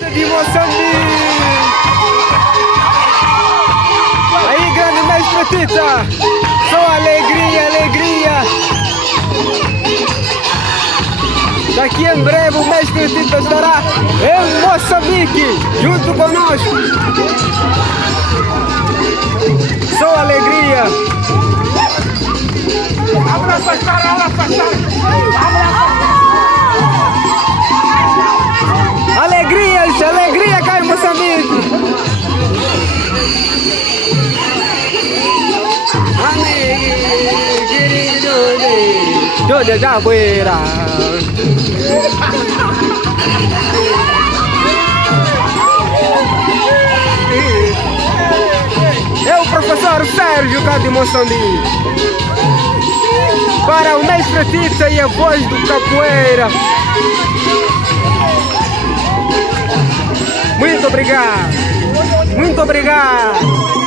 De Moçambique. Aí, grande mestre Tita, só alegria, alegria. Daqui em breve o mestre Tita estará em Moçambique, junto conosco. Só alegria. Alegrias, alegria cá em Moçambique. Joja Jabuera. É o professor Sérgio cá de Moçambique. Para o mestre Tita e a voz do capoeira. Muito obrigado. Muito obrigado.